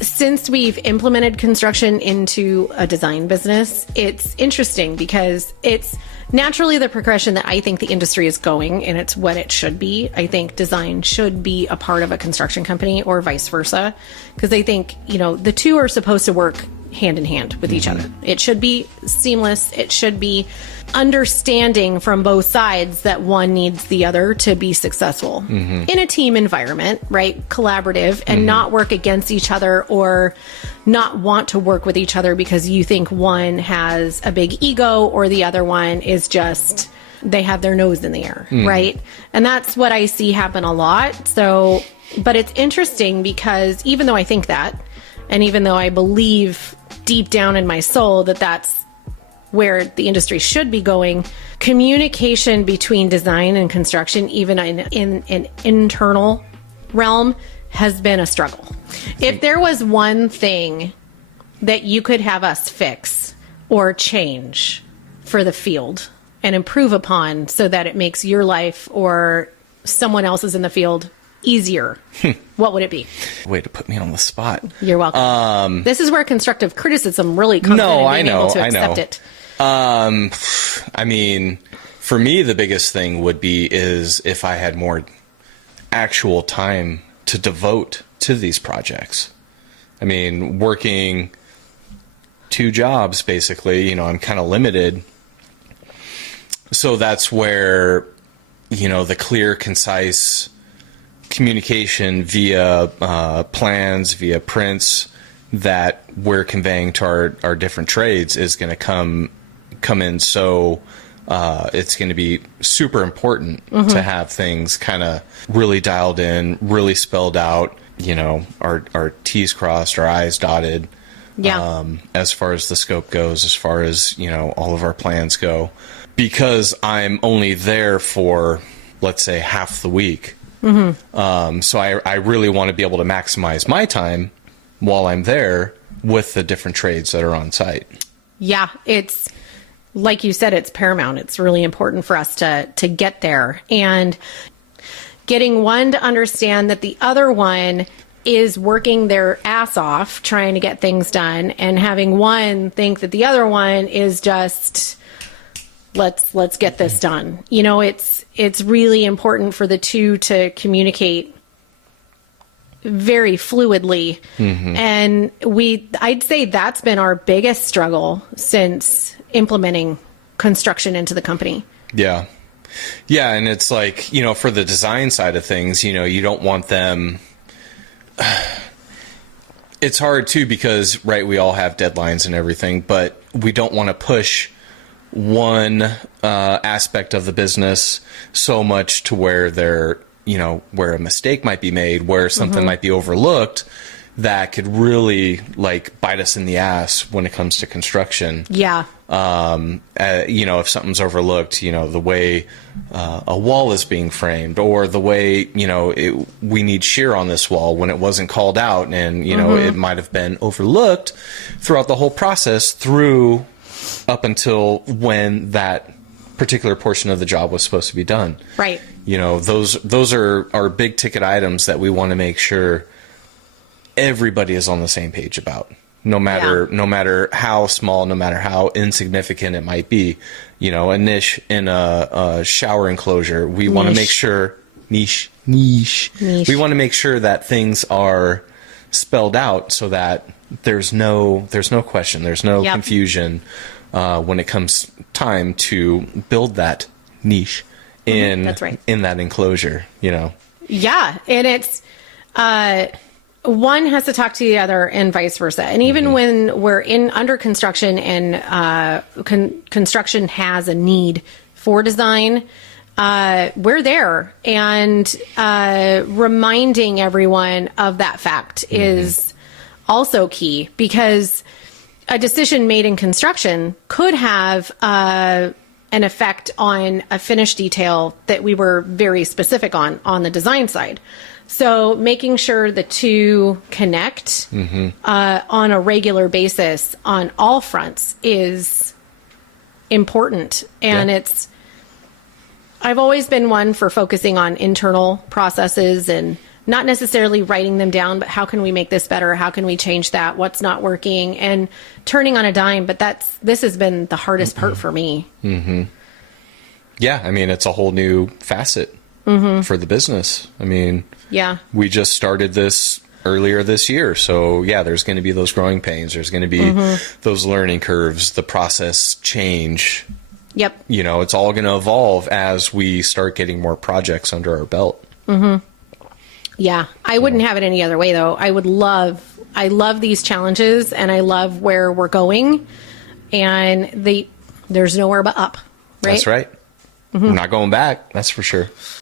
since we've implemented construction into a design business, it's interesting because it's naturally the progression that I think the industry is going, and it's what it should be. I think design should be a part of a construction company or vice versa, because I think, the two are supposed to work hand in hand with each other. It should be seamless. It should be understanding from both sides that one needs the other to be successful in a team environment, right? Collaborative, and not work against each other or not want to work with each other because you think one has a big ego or the other one is just, they have their nose in the air, right? And that's what I see happen a lot. So, but it's interesting because even though I think that, and even though I believe deep down in my soul that that's where the industry should be going, communication between design and construction, even in an internal realm, has been a struggle. If there was one thing that you could have us fix or change for the field and improve upon so that it makes your life or someone else's in the field easier, what would it be? Way to put me on the spot. You're welcome. This is where constructive criticism really comes in and being able to accept it. I mean, for me, the biggest thing is if I had more actual time to devote to these projects. I mean, working 2 jobs, basically, I'm kind of limited. So that's where, the clear, concise communication via plans, via prints that we're conveying to our different trades is going to come in. So it's going to be super important to have things kind of really dialed in, really spelled out, our T's crossed, our I's dotted. Yeah. As far as the scope goes, as far as, all of our plans go, because I'm only there for, let's say, half the week. So I really want to be able to maximize my time while I'm there with the different trades that are on site. Yeah, it's like you said, it's paramount. It's really important for us to get there, and getting one to understand that the other one is working their ass off trying to get things done, and having one think that the other one is just let's get this done. It's really important for the two to communicate very fluidly. And I'd say that's been our biggest struggle since implementing construction into the company. Yeah. Yeah. And it's like, for the design side of things, you don't want them. It's hard too, because, right, we all have deadlines and everything, but we don't want to push one aspect of the business so much to where where a mistake might be made, where something might be overlooked that could really bite us in the ass when it comes to construction. Yeah. If something's overlooked, the way a wall is being framed, or the way, we need shear on this wall when it wasn't called out, and, it might have been overlooked throughout the whole process up until when that particular portion of the job was supposed to be done. Right. Those are big ticket items that we want to make sure everybody is on the same page about. No matter how small, no matter how insignificant it might be. A niche in a shower enclosure, we want to make sure niche. We want to make sure that things are spelled out so that there's no question, there's no confusion when it comes time to build that niche in That's right. in that enclosure. Yeah, and it's one has to talk to the other and vice versa. And even when we're under construction and construction has a need for design, we're there, and reminding everyone of that fact is also key, because a decision made in construction could have an effect on a finished detail that we were very specific on the design side. So making sure the two connect on a regular basis on all fronts is important. And I've always been one for focusing on internal processes and not necessarily writing them down, but how can we make this better? How can we change that? What's not working? And turning on a dime. But this has been the hardest part for me. Mm-hmm. Yeah. I mean, it's a whole new facet for the business. I mean, yeah, we just started this earlier this year. So yeah, there's going to be those growing pains. There's going to be those learning curves, the process change. Yep. You know, it's all going to evolve as we start getting more projects under our belt. Yeah. I wouldn't have it any other way though. I love these challenges and I love where we're going, and there's nowhere but up. Right? That's right. We're not going back. That's for sure.